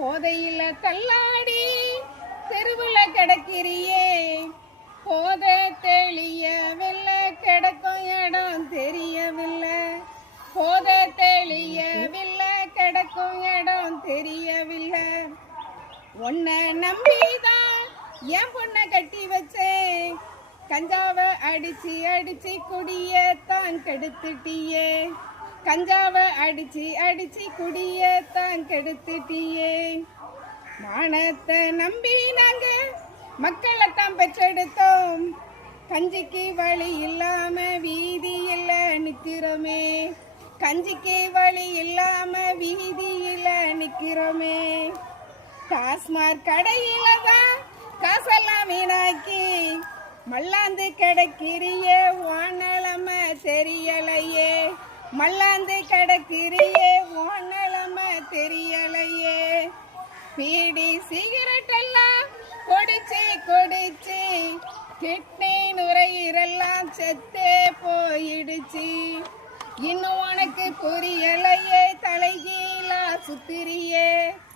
போதையில தள்ளாடி தெருவுல கிடக்கிறியே. போத தெளியவில்லை கிடக்கும் இடம் தெரியவில்லை. போத தெளியவில்லை கிடக்கும் இடம் தெரியவில்லை. உன்னை நம்பிதான் என் பொண்ணை கட்டி வச்சேன். கஞ்சாவை அடிச்சு அடிச்சு குடியத்தான் கெடுத்துட்டியே. கஞ்சாவை அடிச்சு அடிச்சு குடியத்தான் கெடுத்துட்டியே. மானத்தை நம்பி நாங்க மக்களைத்தான் பெற்றெடுத்தோம். கஞ்சிக்கு வழி இல்லாம வீதியில் நிக்கிறோமே. கஞ்சிக்கு வழி இல்லாம வீதியில நிக்கிறோமே. டாஸ்மாக் கடையில தான் காசெல்லாம் வீணாக்கி மல்லாந்து கிடைக்கிறிய வானலம சரி மல்லாந்து கிடக்கிறிய வானலம தெரியலையே. பீடி சிகரெட் எல்லாம் கொடிச்சு கொடிச்சு கிட்னி நுரையீரெல்லாம் செத்தே போயிடுச்சு. இன்னும் உனக்கு புரியலையே தலைகீழா சுத்திரியே.